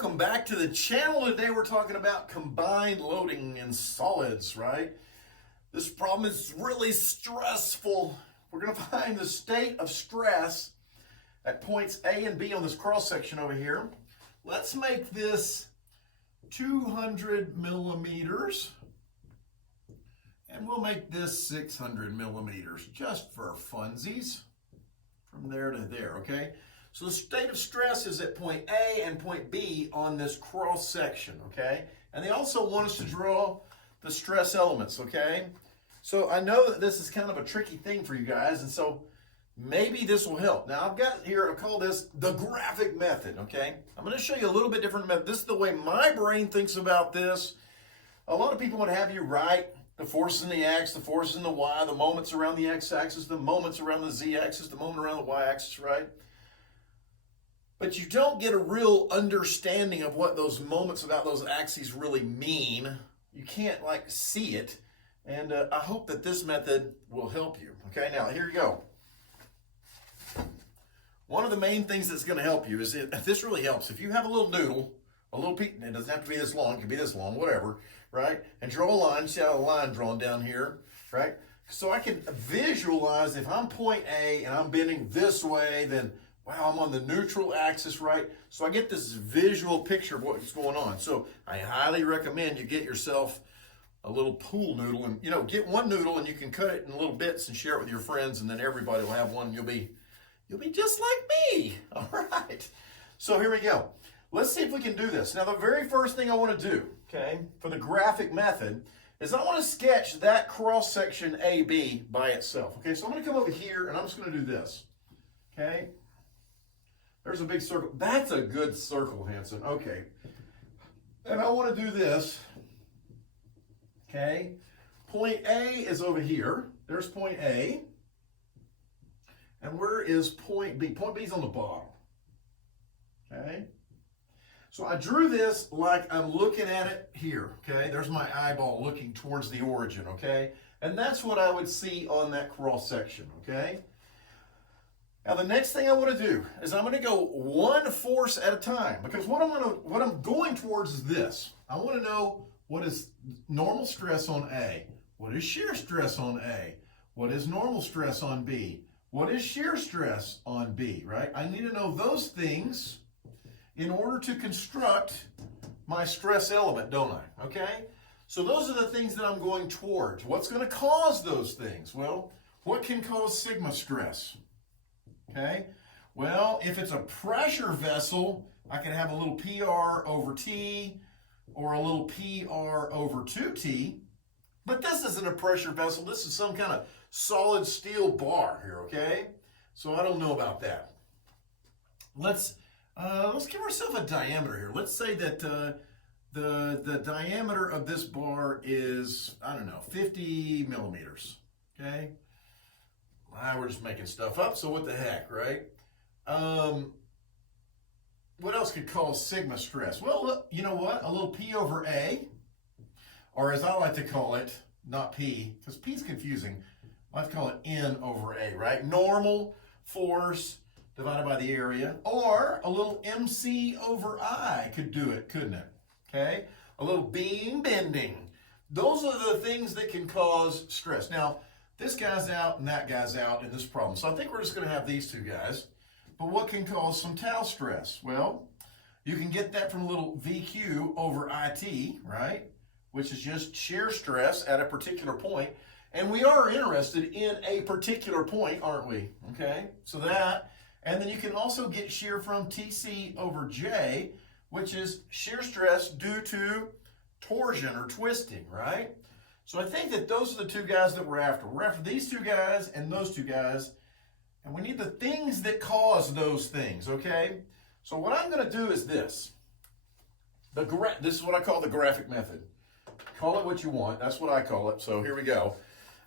welcome back to the channel. Today we're talking about combined loading in solids, right? This problem is really stressful. We're going to find the state of stress at points A and B on this cross section over here. Let's make this 200 millimeters, and we'll make this 600 millimeters just for funsies from there to there, okay? So the state of stress is at point A and point B on this cross section, okay? And they also want us to draw the stress elements, okay? So I know that this is kind of a tricky thing for you guys, and so maybe this will help. Now I've got here, I call this the graphic method, okay? I'm going to show you a little bit different method. This is the way my brain thinks about this. A lot of people would have you write the forces in the X, the forces in the Y, the moments around the X-axis, the moments around the Z-axis, the moment around the Y-axis, right? But you don't get a real understanding of what those moments about those axes really mean. You can't like see it. And I hope that this method will help you. Okay, now here you go. One of the main things that's going to help you is, this really helps. If you have a little noodle, a little piece, it doesn't have to be this long, it can be this long, whatever, right? And draw a line, see how a line drawn down here, right? So I can visualize if I'm point A and I'm bending this way, then wow, I'm on the neutral axis, right? So I get this visual picture of what's going on. So I highly recommend you get yourself a little pool noodle, and get one noodle and you can cut it in little bits and share it with your friends, and then everybody will have one. You'll be just like me. All right. So here we go. Let's see if we can do this. Now the very first thing I want to do, okay, for the graphic method is I want to sketch that cross section AB by itself. Okay, so I'm going to come over here and I'm just going to do this. Okay. There's a big circle. That's a good circle, Hanson. Okay. And I want to do this. Okay. Point A is over here. There's point A. And where is point B? Point B is on the bottom. Okay. So I drew this like I'm looking at it here. Okay. There's my eyeball looking towards the origin. Okay. And that's what I would see on that cross section. Okay. Now the next thing I want to do is I'm going to go one force at a time, because what I'm going towards is this. I want to know what is normal stress on A, what is shear stress on A, what is normal stress on B, what is shear stress on B, right? I need to know those things in order to construct my stress element, don't I? Okay? So those are the things that I'm going towards. What's going to cause those things? Well, what can cause sigma stress? Okay, well, if it's a pressure vessel, I can have a little PR over T or a little PR over 2T, but this isn't a pressure vessel. This is some kind of solid steel bar here, okay? So I don't know about that. Let's give ourselves a diameter here. Let's say that the diameter of this bar is, I don't know, 50 millimeters, okay? We're just making stuff up, so what the heck, right? What else could cause sigma stress? Well, look, you know what? A little P over A, or as I like to call it, not P, because P is confusing. I like to call it N over A, right? Normal force divided by the area, or a little MC over I could do it, couldn't it? Okay? A little beam bending. Those are the things that can cause stress. Now, this guy's out and that guy's out in this problem. So I think we're just going to have these two guys. But what can cause some tau stress? Well, you can get that from a little VQ over IT, right? Which is just shear stress at a particular point. And we are interested in a particular point, aren't we? Okay, so that. And then you can also get shear from TC over J, which is shear stress due to torsion or twisting, right? So I think that those are the two guys that we're after. We're after these two guys and those two guys. And we need the things that cause those things, okay? So what I'm going to do is this. This is what I call the graphic method. Call it what you want. That's what I call it. So here we go.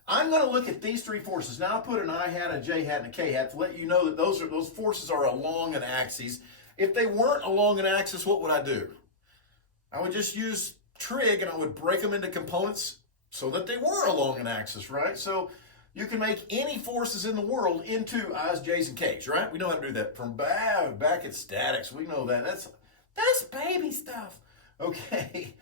I'm going to look at these three forces. Now I put an I hat, a J hat, and a K hat to let you know that those forces are along an axis. If they weren't along an axis, what would I do? I would just use trig and I would break them into components so that they were along an axis, right? So you can make any forces in the world into I's, J's, and K's, right? We know how to do that from back at statics. We know that. That's baby stuff. Okay,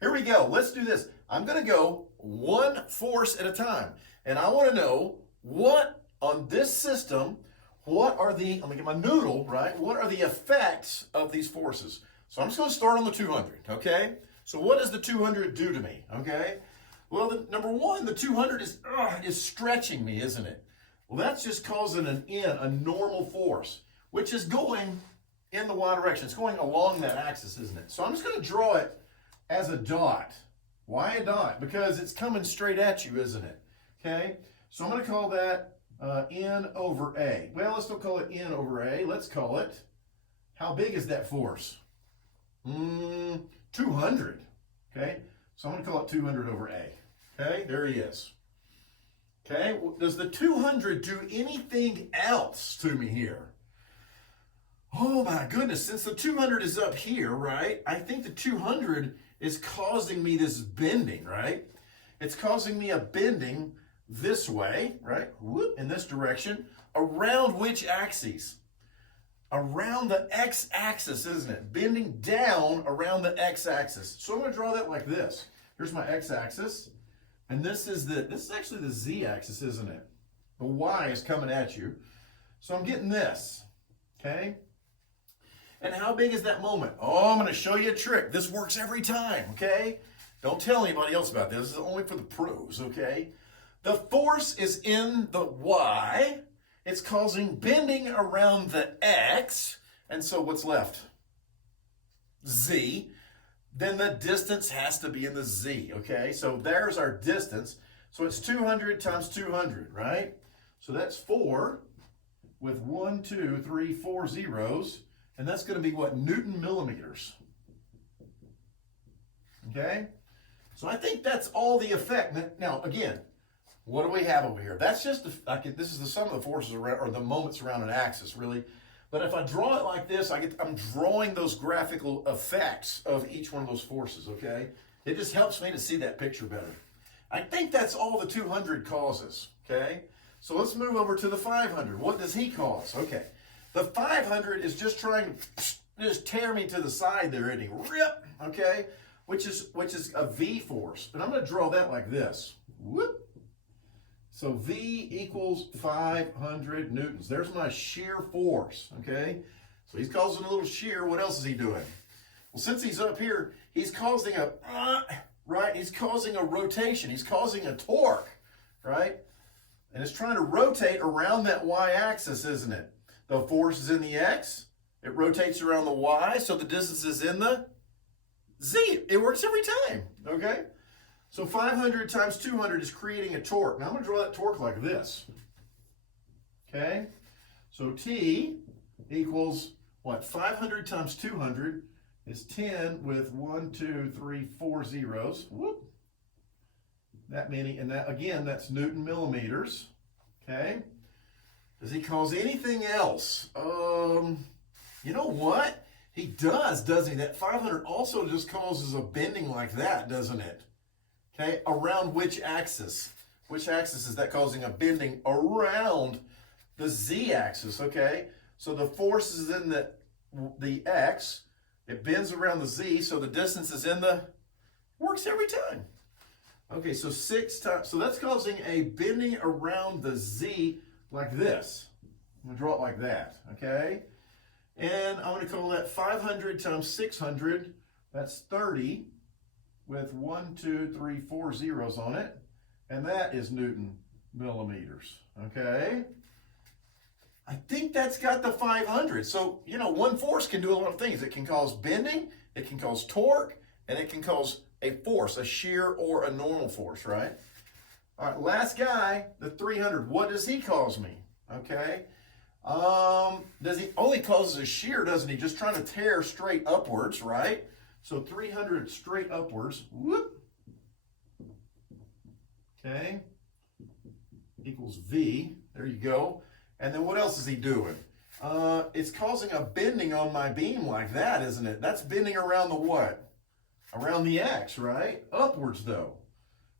here we go. Let's do this. I'm going to go one force at a time. And I want to know what, on this system, what are the, let me get my noodle, right? What are the effects of these forces? So I'm just going to start on the 200, okay? So what does the 200 do to me, okay? Well, number one, the 200 is stretching me, isn't it? Well, that's just causing a normal force, which is going in the y direction. It's going along that axis, isn't it? So I'm just going to draw it as a dot. Why a dot? Because it's coming straight at you, isn't it? Okay? So I'm going to call that N over A. Well, let's don't call it N over A. Let's call it, how big is that force? 200. Okay? So I'm going to call it 200 over A. Okay? There he is. Okay? Does the 200 do anything else to me here? Oh my goodness, since the 200 is up here, right? I think the 200 is causing me this bending, right? It's causing me a bending this way, right? Whoop, in this direction. Around which axis? Around the x-axis, isn't it? Bending down around the x-axis. So I'm going to draw that like this. Here's my x-axis. And this is actually the z-axis, isn't it? The y is coming at you. So I'm getting this, okay? And how big is that moment? Oh, I'm going to show you a trick. This works every time, okay? Don't tell anybody else about this. This is only for the pros, okay? The force is in the y. It's causing bending around the x. And so what's left? Z. Then the distance has to be in the z, okay? So there's our distance. So it's 200 times 200, right? So that's 4 with 1, 2, 3, 4 zeros. And that's going to be what? Newton millimeters. Okay? So I think that's all the effect. Now, again, what do we have over here? That's just, this is the sum of the forces around, or the moments around an axis, really. But if I draw it like this, I'm drawing those graphical effects of each one of those forces, okay? It just helps me to see that picture better. I think that's all the 200 causes, okay? So let's move over to the 500. What does he cause? Okay. The 500 is just trying to just tear me to the side there, isn't he? Rip, okay? Which is a V force. And I'm going to draw that like this. Whoop. So V equals 500 newtons. There's my shear force, okay? So he's causing a little shear. What else is he doing? Well, since he's up here, he's causing he's causing a rotation. He's causing a torque, right? And it's trying to rotate around that y-axis, isn't it? The force is in the x. It rotates around the y, so the distance is in the z. It works every time, okay? So 500 times 200 is creating a torque. Now I'm going to draw that torque like this, okay? So T equals what? 500 times 200 is 10 with 1, 2, 3, 4 zeros. Whoop. That many, and that again, that's Newton millimeters, okay? Does he cause anything else? You know what? He does, doesn't he? That 500 also just causes a bending like that, doesn't it? Okay, around which axis? Which axis is that causing a bending? Around the z-axis, okay? So the force is in the x. It bends around the z, so the distance is in the, works every time. Okay, so 6 times, so that's causing a bending around the z like this. I'm going to draw it like that, okay? And I'm going to call that 500 times 600. That's 30 with 1, 2, 3, 4 zeros on it. And that is Newton millimeters, okay? I think that's got the 500. So, you know, one force can do a lot of things. It can cause bending, it can cause torque, and it can cause a force, a shear or a normal force, right? All right, last guy, the 300. What does he cause me? Okay. Does he only causes a shear, doesn't he? Just trying to tear straight upwards, right? So 300 straight upwards. Whoop. Okay. Equals V. There you go. And then what else is he doing? It's causing a bending on my beam like that, isn't it? That's bending around the what? Around the X, right? Upwards, though.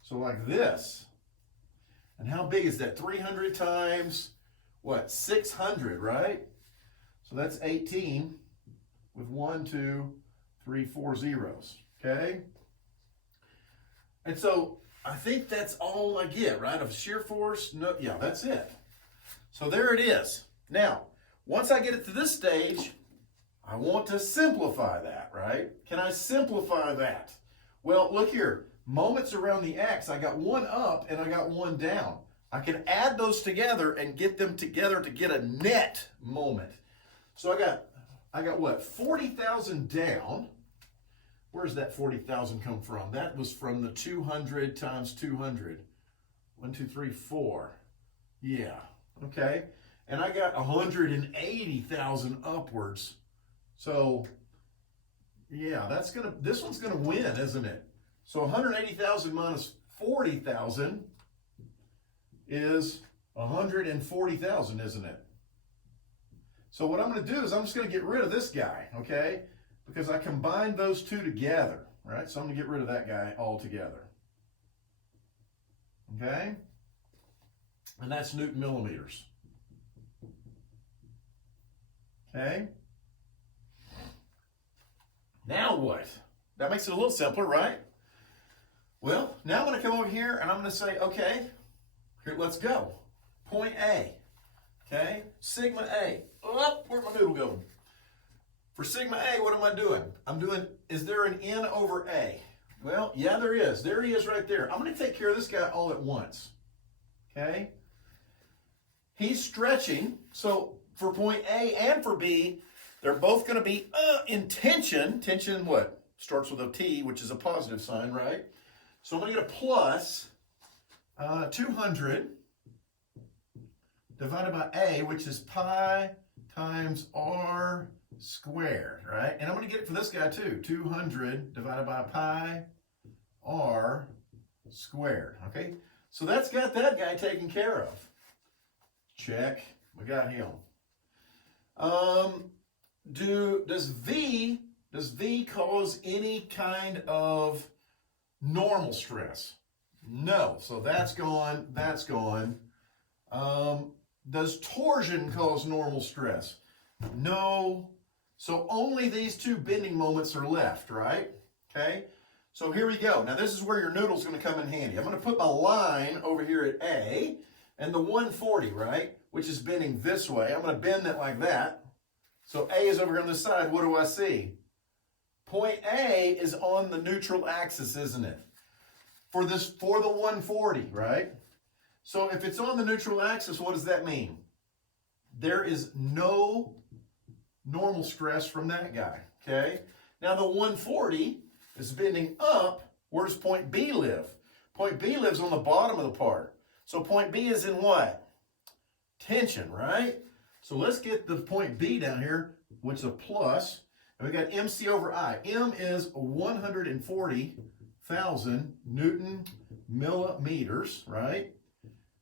So like this. And how big is that? 300 times, what, 600, right? So that's 18 with 1, 2, 3, 4 zeros, okay? And so I think that's all I get, right? Of shear force, no, yeah, that's it. So there it is. Now, once I get it to this stage, I want to simplify that, right? Can I simplify that? Well, look here. Moments around the X, I got one up and I got one down. I can add those together and get them together to get a net moment. So I got what? 40,000 down. Where's that 40,000 come from? That was from the 200 times 200. 1, 2, 3, 4. Yeah, okay. And I got 180,000 upwards. So, yeah, this one's gonna win, isn't it? So 180,000 minus 40,000 is 140,000, isn't it? So what I'm going to do is I'm just going to get rid of this guy, okay? Because I combined those two together, right? So I'm going to get rid of that guy altogether. Okay? And that's Newton millimeters. Okay? Now what? That makes it a little simpler, right? Well, now I'm going to come over here and I'm going to say, okay, here, let's go. Point A, okay? Sigma A. Oh, where'd my noodle go? For sigma A, what am I doing? Is there an N over A? Well, yeah, there is. There he is right there. I'm going to take care of this guy all at once, okay? He's stretching, so for point A and for B, they're both going to be in tension. Tension what? Starts with a T, which is a positive sign, right? So I'm going to get a plus 200 divided by A, which is pi times r squared, right? And I'm going to get it for this guy too. 200 divided by pi r squared, okay? So that's got that guy taken care of. Check. We got him. Does V cause any kind of normal stress? No. So that's gone. That's gone. Does torsion cause normal stress? No. So only these two bending moments are left, right? Okay. So here we go. Now this is where your noodle's going to come in handy. I'm going to put my line over here at A and the 140, right? Which is bending this way. I'm going to bend it like that. So A is over here on this side. What do I see? Point A is on the neutral axis, isn't it? For the 140, right? So if it's on the neutral axis, what does that mean? There is no normal stress from that guy, okay? Now the 140 is bending up. Where does point B live? Point B lives on the bottom of the part. So point B is in what? Tension, right? So let's get the point B down here, which is a plus. And we got MC over I. M is 140,000 Newton millimeters, right?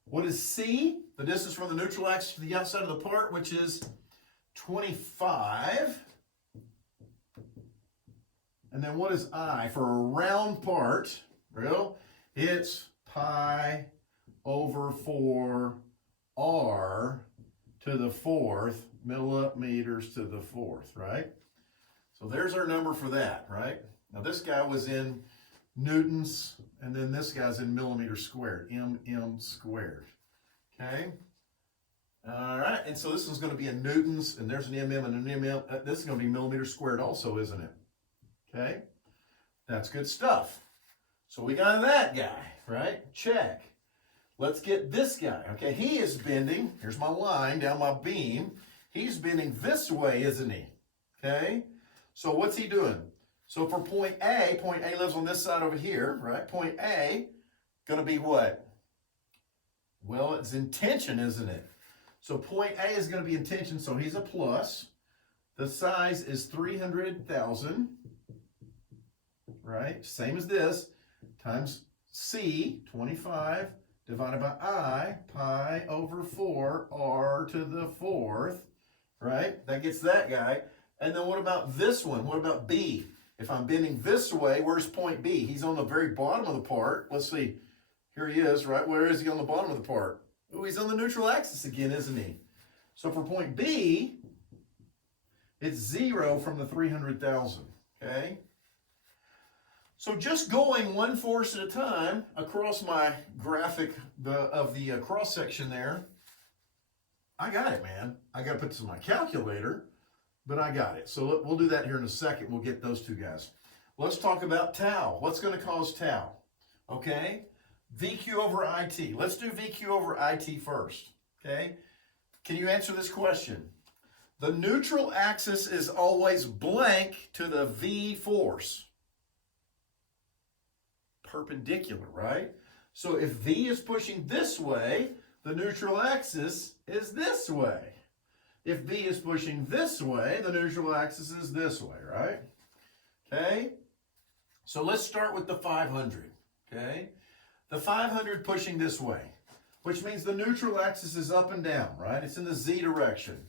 What is C? The distance from the neutral axis to the outside of the part, which is 25. And then what is I? For a round part, real, it's pi over 4 R to the 4th millimeters to the 4th, right? So there's our number for that, right? Now this guy was in newtons, and then this guy's in millimeters squared, mm squared, okay? All right, and so this is going to be in newtons, and there's an mm and an mm. This is going to be millimeters squared also, isn't it? Okay, that's good stuff. So we got that guy, right? Check. Let's get this guy, okay? He is bending, here's my line down my beam. He's bending this way, isn't he? Okay, so what's he doing? So for point A lives on this side over here, right? Point A, going to be what? Well, it's in tension, isn't it? So point A is going to be in tension, so he's a plus. The size is 300,000, right? Same as this, times C, 25, divided by I, pi over 4, R to the 4th, right? That gets that guy. And then what about this one? What about B? If I'm bending this way, where's point B? He's on the very bottom of the part. Let's see. Here he is, right? Where is he on the bottom of the part? Oh, he's on the neutral axis again, isn't he? So for point B, It's 0 from the 300,000, okay? So just going one force at a time across my graphic of the cross section there, I got it, man. I got to put this in my calculator, but I got it. So we'll do that here in a second. We'll get those two guys. Let's talk about tau. What's going to cause tau? Okay, VQ over IT. Let's do VQ over IT first, okay? Can you answer this question? The neutral axis is always blank to the V force. Perpendicular, right? So if V is pushing this way, the neutral axis is this way. If V is pushing this way, the neutral axis is this way, right? Okay? So let's start with the 500, okay? The 500 pushing this way, which means the neutral axis is up and down, right? It's in the Z direction,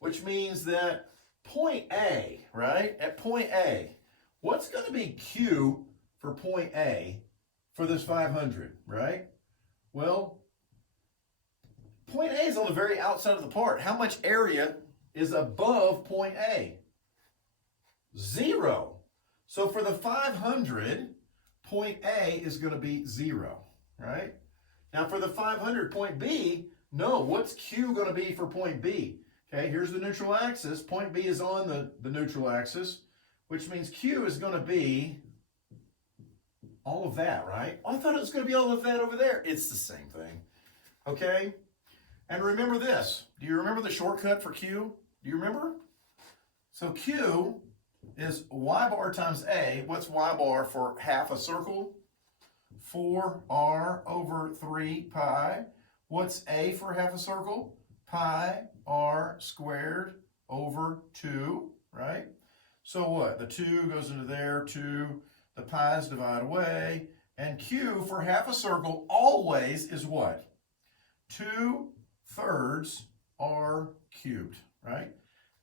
which means that point A, right? At point A, what's going to be Q for point A for this 500, right? Well, point A is on the very outside of the part. How much area is above point A? 0. So for the 500, point A is going to be 0, right? Now for the 500, point B, no, what's Q going to be for point B? Okay, here's the neutral axis. Point B is on the neutral axis, which means Q is going to be all of that, right? Oh, I thought it was going to be all of that over there. It's the same thing, okay? And remember this. Do you remember the shortcut for Q? Do you remember? So Q is y bar times A. What's y bar for half a circle? 4r over 3 pi. What's A for half a circle? Pi r squared over 2, right? So what? The 2 goes into there, 2, the pi's divide away, and Q for half a circle always is what? 2/3 r cubed, right?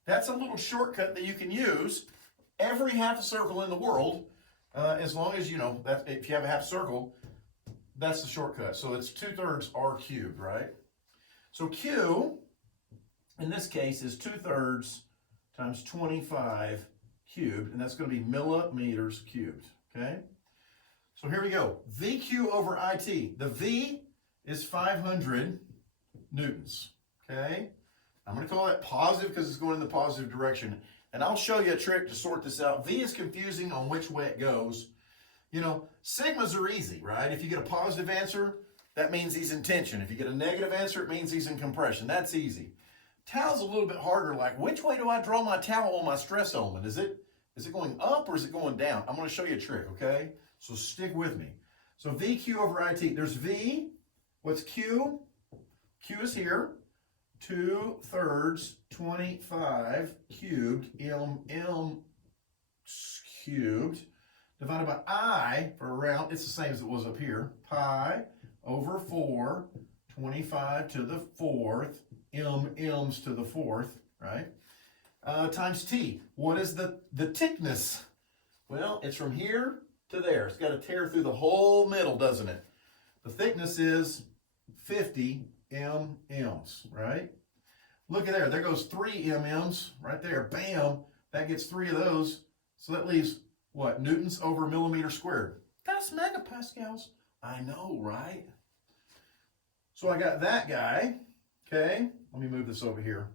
That's a little shortcut that you can use every half a circle in the world, as long as you know that if you have a half circle, that's the shortcut. So it's 2/3 r cubed, right? So Q, in this case, is 2/3 times 25 cubed, and that's going to be millimeters cubed, okay? So here we go. VQ over IT. The V is 500 newtons, okay? I'm going to call that positive because it's going in the positive direction. And I'll show you a trick to sort this out. V is confusing on which way it goes. You know, sigmas are easy, right? If you get a positive answer, that means he's in tension. If you get a negative answer, it means he's in compression. That's easy. Tau's a little bit harder, like which way do I draw my tau on my stress element? Is it going up or is it going down? I'm going to show you a trick, okay? So stick with me. So VQ over IT. There's V. What's Q? Q is here. 2/3 25 cubed m cubed divided by I for around. It's the same as it was up here. Pi over 4 25 to the 4th m's to the 4th, right? Times T. What is the thickness? Well, it's from here to there. It's got to tear through the whole middle, doesn't it? The thickness is 50 m's, right? Look at there. There goes 3 m's right there. Bam. That gets 3 of those. So that leaves what? Newtons over millimeter squared. That's megapascals. I know, right? So I got that guy. Okay. Let me move this over here.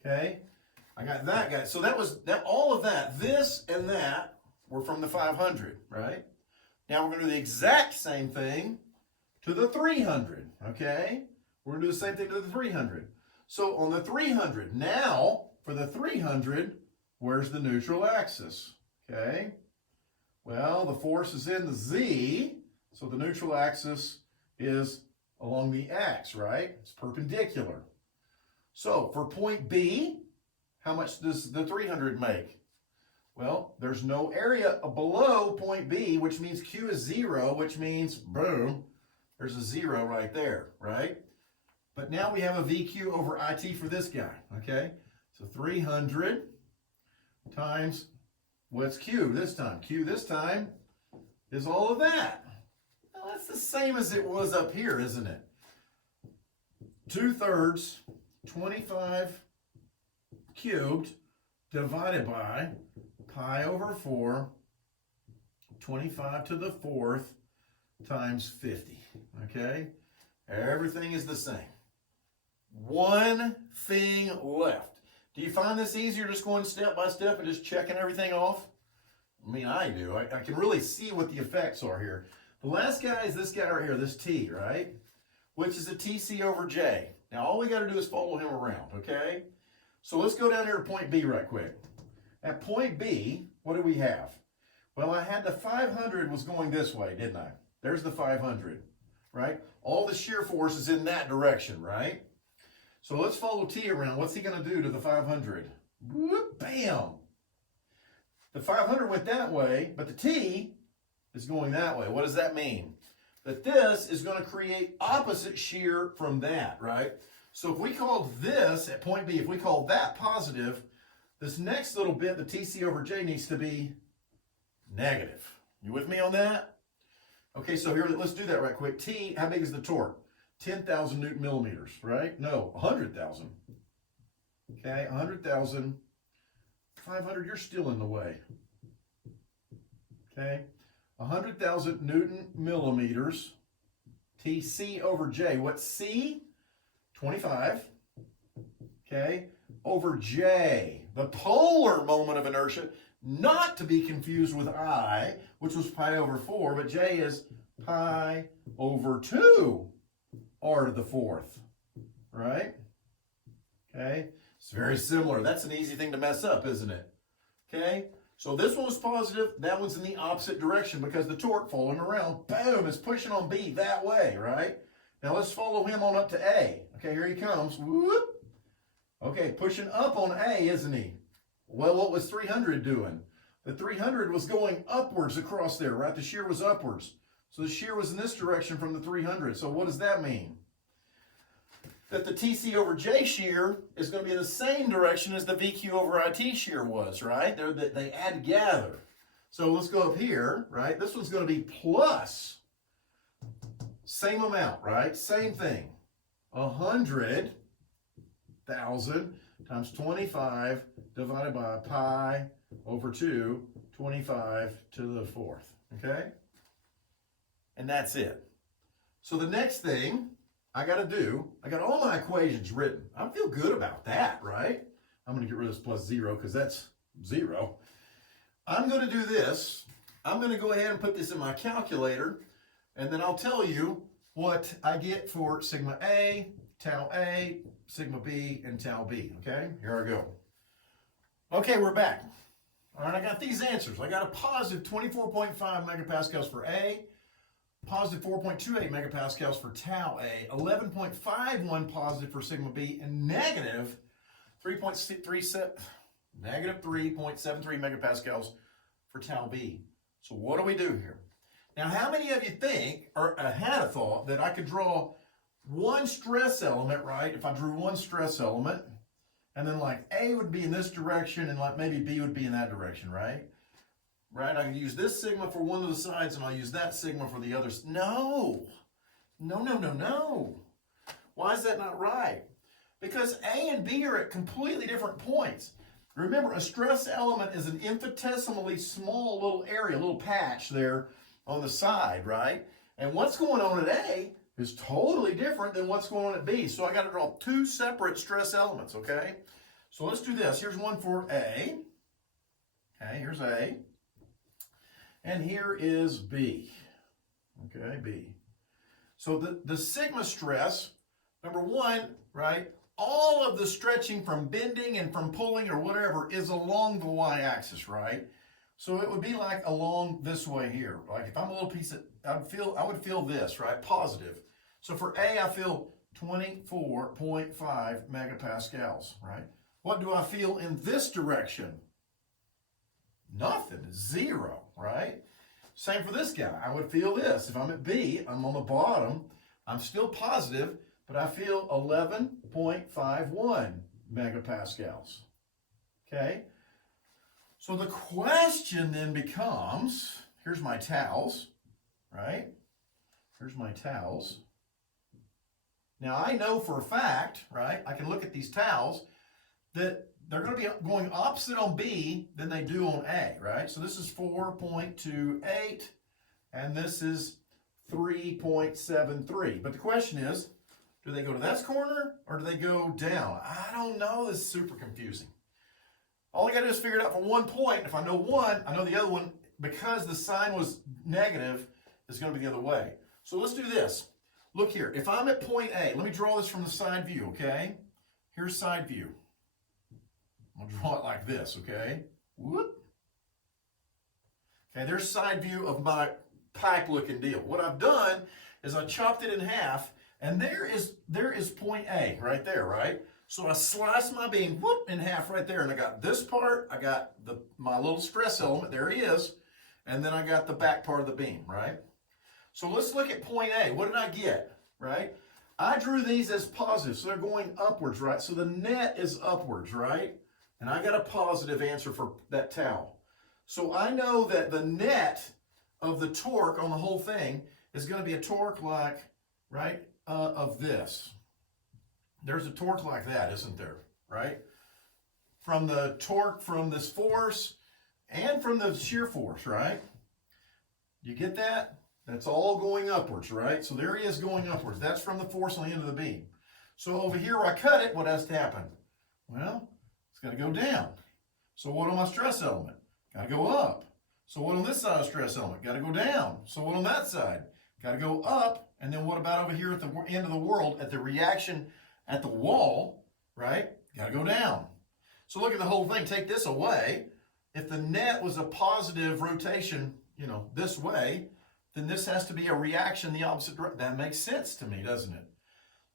Okay. I got that guy. So that was that. All of that. This and that were from the 500, right? Now we're going to do the exact same thing to the 300, okay? We're going to do the same thing to the 300. So on the 300, now for the 300, where's the neutral axis, okay? Well, the force is in the Z, so the neutral axis is along the X, right? It's perpendicular. So for point B, how much does the 300 make? Well, there's no area below point B, which means Q is 0, which means, boom, there's a 0 right there, right? But now we have a VQ over IT for this guy, okay? So 300 times, what's Q this time? Q this time is all of that. Now that's the same as it was up here, isn't it? 2/3, 25 cubed divided by pi over 4, 25 to the 4th times 50, okay? Everything is the same. One thing left. Do you find this easier just going step by step and just checking everything off? I mean, I do. I can really see what the effects are here. The last guy is this guy right here, this T, right? Which is a TC over J. Now, all we got to do is follow him around, okay? So let's go down here to point B right quick. At point B, what do we have? Well, I had the 500 was going this way, didn't I? There's the 500, right? All the shear force is in that direction, right? So let's follow T around. What's he going to do to the 500? Whoop, bam! The 500 went that way, but the T is going that way. What does that mean? That this is going to create opposite shear from that, right? So if we called this at point B, if we call that positive, this next little bit, the TC over J, needs to be negative. You with me on that? Okay, so here, let's do that right quick. T, how big is the torque? 10,000 Newton millimeters, right? No, 100,000. Okay, 100,000. 500, you're still in the way. Okay, 100,000 Newton millimeters. TC over J. What's C? 25. Okay, over J. The polar moment of inertia, not to be confused with I, which was pi over 4, but J is pi over 2 r to the 4th, right? Okay, it's very similar. That's an easy thing to mess up, isn't it? Okay, so this one was positive, that one's in the opposite direction because the torque following around, boom, is pushing on B that way, right? Now let's follow him on up to A. Okay, here he comes, whoop. Okay, pushing up on A, isn't he? Well, what was 300 doing? The 300 was going upwards across there, right? The shear was upwards. So the shear was in this direction from the 300. So what does that mean? That the TC over J shear is going to be in the same direction as the VQ over IT shear was, right? They add together. So let's go up here, right? This one's going to be plus. Same amount, right? Same thing. 100,000 times 25 divided by pi over 2, 25 to the 4th, okay? And that's it. So the next thing I got to do, I got all my equations written. I feel good about that, right? I'm going to get rid of this plus 0 because that's 0. I'm going to do this. I'm going to go ahead and put this in my calculator, and then I'll tell you what I get for sigma A, tau A, sigma B, and tau B, okay? Here I go. Okay, we're back. All right, I got these answers. I got a positive 24.5 megapascals for A, positive 4.28 megapascals for tau A, 11.51 positive for sigma B, and negative 3.73 megapascals for tau B. So what do we do here? Now, how many of you think, or had a thought, that I could draw one stress element, right? If I drew one stress element, and then like A would be in this direction, and like maybe B would be in that direction, right? Right? I could use this sigma for one of the sides, and I'll use that sigma for the other. No. No, no, no, no. Why is that not right? Because A and B are at completely different points. Remember, a stress element is an infinitesimally small little area, a little patch there on the side, right? And what's going on at A is totally different than what's going on at B. So I got to draw two separate stress elements, okay? So let's do this. Here's one for A. Okay, here's A. And here is B. Okay, B. So the sigma stress, number one, right? All of the stretching from bending and from pulling or whatever is along the y-axis, right? So it would be like along this way here. Like if I'm a little piece of, I would feel this, right? Positive. So for A, I feel 24.5 megapascals, right? What do I feel in this direction? Nothing, 0, right? Same for this guy. I would feel this. If I'm at B, I'm on the bottom, I'm still positive, but I feel 11.51 megapascals, okay? So the question then becomes, here's my taus, right? Here's my taus. Now I know for a fact, right, I can look at these taus, that they're going to be going opposite on B than they do on A, right? So this is 4.28, and this is 3.73. But the question is, do they go to that corner or do they go down? I don't know. This is super confusing. All I got to do is figure it out for 1 point. If I know one, I know the other one, because the sign was negative, is going to be the other way. So let's do this. Look here. If I'm at point A, let me draw this from the side view, okay? Here's side view. I'll draw it like this, okay? Whoop. Okay, there's side view of my pipe-looking deal. What I've done is I chopped it in half, and there is point A right there, right? So I sliced my beam, whoop, in half right there, and I got this part, I got my little stress element, there he is, and then I got the back part of the beam, right? So let's look at point A. What did I get, right? I drew these as positive, so they're going upwards, right? So the net is upwards, right? And I got a positive answer for that tau. So I know that the net of the torque on the whole thing is going to be a torque like, right, of this. There's a torque like that, isn't there, right? From the torque from this force and from the shear force, right? You get that? That's all going upwards, right? So there he is going upwards. That's from the force on the end of the beam. So over here where I cut it, what has to happen? Well, it's got to go down. So what on my stress element? Got to go up. So what on this side of stress element? Got to go down. So what on that side? Got to go up. And then what about over here at the end of the world, at the reaction at the wall, right? Got to go down. So look at the whole thing. Take this away. If the net was a positive rotation, you know, this way, then this has to be a reaction the opposite direction. That makes sense to me, doesn't it?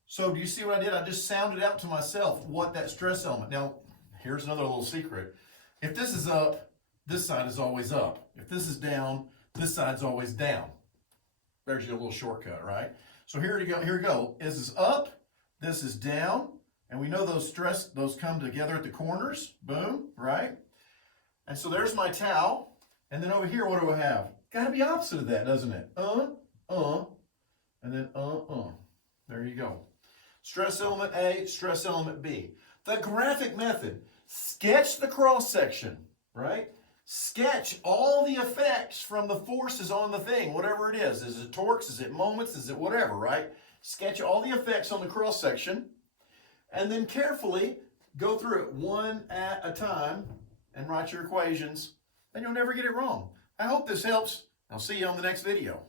So do you see what I did? I just sounded out to myself what that stress element. Now, here's another little secret. If this is up, this side is always up. If this is down, this side's always down. There's your little shortcut, right? So here you go. Here we go. This is up, this is down, and we know those come together at the corners. Boom, right? And so there's my tau. And then over here, what do I have? Got to be opposite of that, doesn't it? And then There you go. Stress element A, stress element B. The graphic method. Sketch the cross section, right? Sketch all the effects from the forces on the thing, whatever it is. Is it torques? Is it moments? Is it whatever, right? Sketch all the effects on the cross section, and then carefully go through it one at a time and write your equations, and you'll never get it wrong. I hope this helps. I'll see you on the next video.